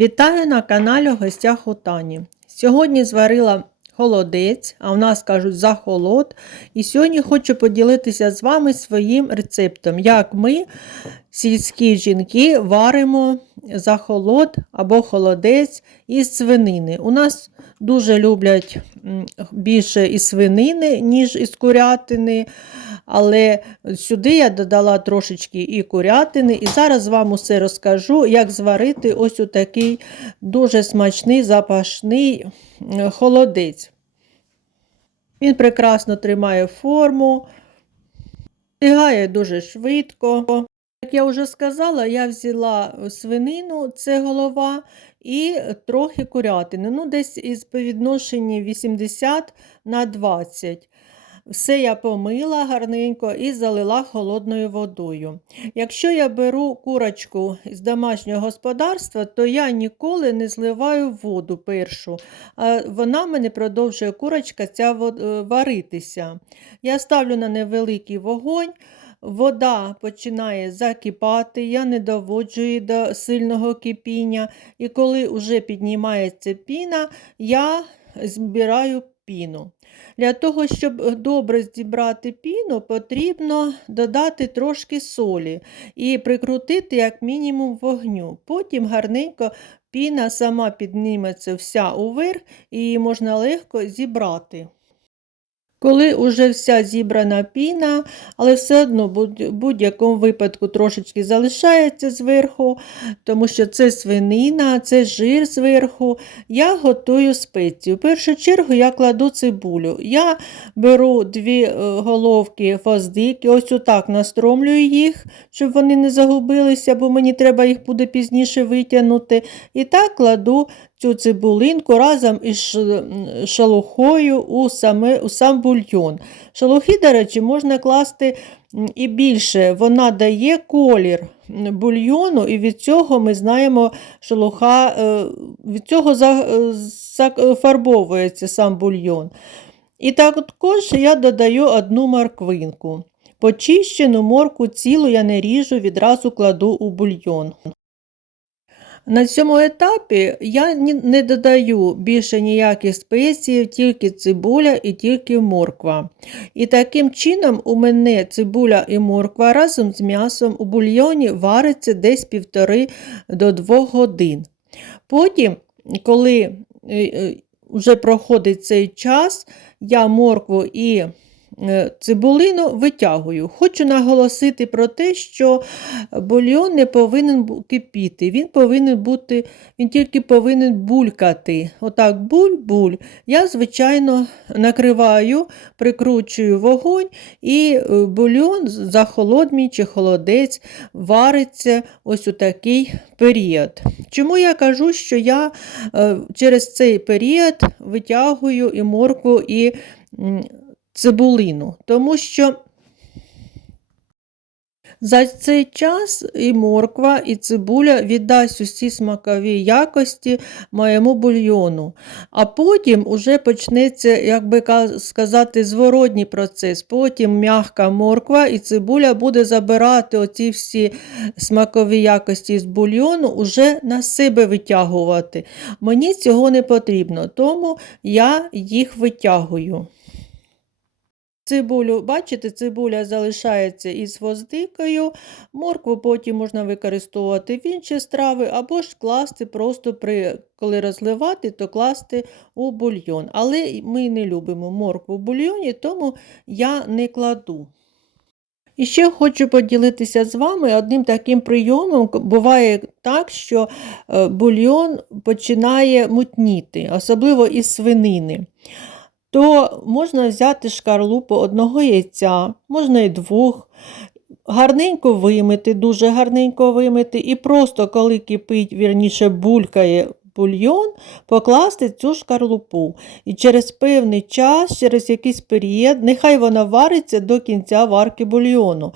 Вітаю на каналі Гостях у Тані. Сьогодні зварила холодець, а в нас кажуть захолод. І сьогодні хочу поділитися з вами своїм рецептом, як ми, сільські жінки, варимо захолод або холодець із свинини. У нас дуже люблять більше із свинини, ніж із курятини. Але сюди я додала трошечки і курятини, і зараз вам усе розкажу, як зварити ось такий дуже смачний запашний холодець. Він прекрасно тримає форму, стигає дуже швидко. Як я вже сказала, я взяла свинину, це голова, і трохи курятини. Ну, десь із по відношенні 80 на 20. Все я помила гарненько і залила холодною водою. Якщо я беру курочку з домашнього господарства, то я ніколи не зливаю воду першу. Вона мене продовжує курочка ця варитися. Я ставлю на невеликий вогонь. Вода починає закипати, я не доводжу її до сильного кипіння. І коли вже піднімається піна, я збираю піну. Для того, щоб добре зібрати піну, потрібно додати трошки солі і прикрутити як мінімум вогню. Потім гарненько піна сама підніметься вся уверх і її можна легко зібрати. Коли вже вся зібрана піна, але все одно в будь-якому випадку трошечки залишається зверху, тому що це свинина, це жир зверху, я готую спецію. В першу чергу я кладу цибулю. Я беру дві е, головки фоздики, ось отак настромлюю їх, щоб вони не загубилися, бо мені треба їх буде пізніше витягнути. І так кладу цю цибулинку разом із шалухою у, саме, у сам бульйон. Шалухи, до речі, можна класти і більше. Вона дає колір бульйону, і від цього ми знаємо, шалуха, е, від цього за- е, зафарбовується сам бульйон. І також я додаю одну морквинку. Почищену морку цілу я не ріжу, відразу кладу у бульйон. На цьому етапі я не додаю більше ніяких спецій, тільки цибуля і тільки морква. І таким чином у мене цибуля і морква разом з м'ясом у бульйоні вариться десь півтори до двох годин. Потім, коли вже проходить цей час, я моркву і е, цибулину витягую. Хочу наголосити про те, що бульйон не повинен кипіти, він повинен бути, він тільки повинен булькати. Отак буль-буль. Я, звичайно, накриваю, прикручую вогонь, і е, бульйон захолод мій чи холодець вариться ось у такий період. Чому я кажу, що я е, через цей період витягую і моркву, і цибулину? Тому що за цей час і морква, і цибуля віддасть усі смакові якості моєму бульйону. А потім уже почнеться, як би сказати, зворотній процес. Потім м'яка морква і цибуля буде забирати оці всі смакові якості з бульйону, уже на себе витягувати. Мені цього не потрібно, тому я їх витягую. Цибулю, бачите, цибуля залишається із гвоздикою, моркву потім можна використовувати в інші страви, або ж класти просто при, коли розливати, то класти у бульйон. Але ми не любимо моркву в бульйоні, тому я не кладу. І ще хочу поділитися з вами одним таким прийомом. Буває так, що е, бульйон починає мутніти, особливо із свинини то можна взяти шкарлупу одного яйця, можна і двох, гарненько вимити, дуже гарненько вимити, і просто коли кипить, вірніше булькає бульйон, покласти цю шкарлупу. І через певний час, через якийсь період, нехай вона вариться до кінця варки бульйону.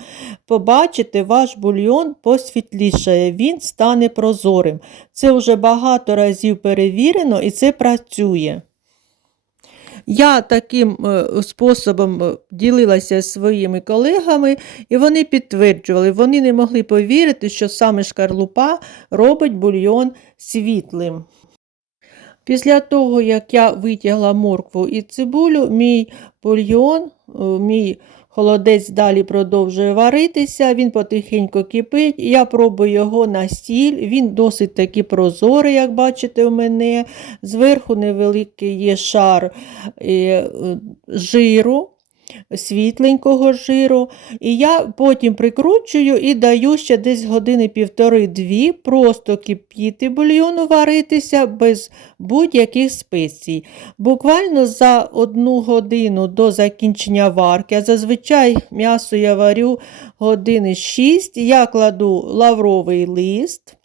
Побачите, ваш бульйон посвітлішає, він стане прозорим. Це вже багато разів перевірено і це працює. Я таким е, способом е, ділилася зі своїми колегами, і вони підтверджували, вони не могли повірити, що саме шкарлупа робить бульйон світлим. Після того, як я витягла моркву і цибулю, мій бульйон, е, мій холодець далі продовжує варитися, він потихеньку кипить. Я пробую його на стіль, він досить таки прозорий, як бачите у мене. Зверху невеликий є шар е, е, жиру. Світленького жиру, і я потім прикручую і даю ще десь години півтори-дві, просто кипіти бульйону варитися без будь-яких спецій. Буквально за одну годину до закінчення варки, а зазвичай м'ясо я варю години 6, я кладу лавровий лист.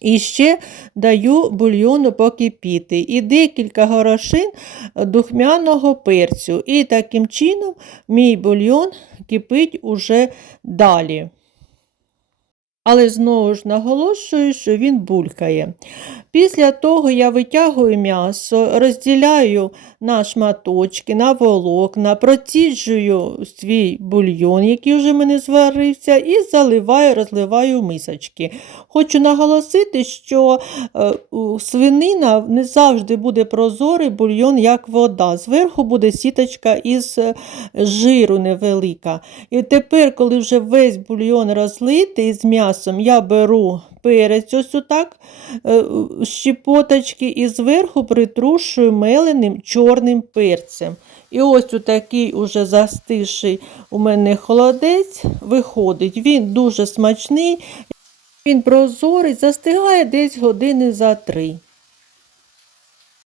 І ще даю бульйону покипіти і декілька горошин духмяного перцю. І таким чином мій бульйон кипить уже далі. Але знову ж наголошую, що він булькає. Після того я витягую м'ясо, розділяю на шматочки, на волокна, проціджую свій бульйон, який вже в мене зварився, і заливаю, розливаю мисочки. Хочу наголосити, що е, свинина не завжди буде прозорий бульйон, як вода. Зверху буде сіточка із е, жиру невелика. І тепер, коли вже весь бульйон розлитий з м'ясом, я беру перець ось отак, е, щепоточки і зверху притрушую меленим чорним перцем. І ось у такий уже застиший у мене холодець виходить. Він дуже смачний, він прозорий, застигає десь години за три.